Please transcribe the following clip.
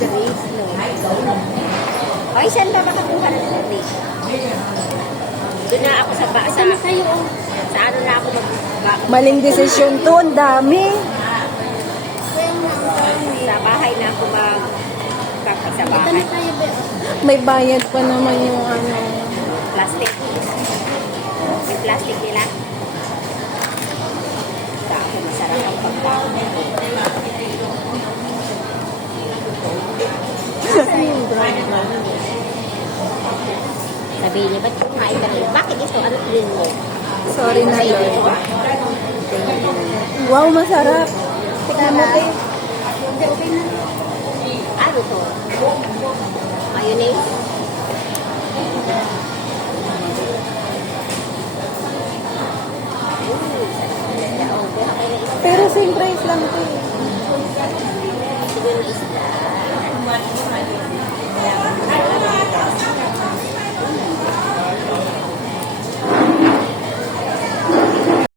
drinks, no? Ay, saan ba makakuha ng drinks? Doon na ako sa sa ano na ako Maling desisyon to, ang dami. sa bahay na ako sa bahay. May bayad pa naman yung ano. Plastic. May plastic nila. Sa ako masarap ang pagkain. Sabihin niya, ba't kumain ka rin? Bakit ito? Ano tingin mo? Sorry na, Lord. Wow, masarap. Tignan mo, te. Ano to? Mayonnaise? Pero same price lang, te. Siguro isda.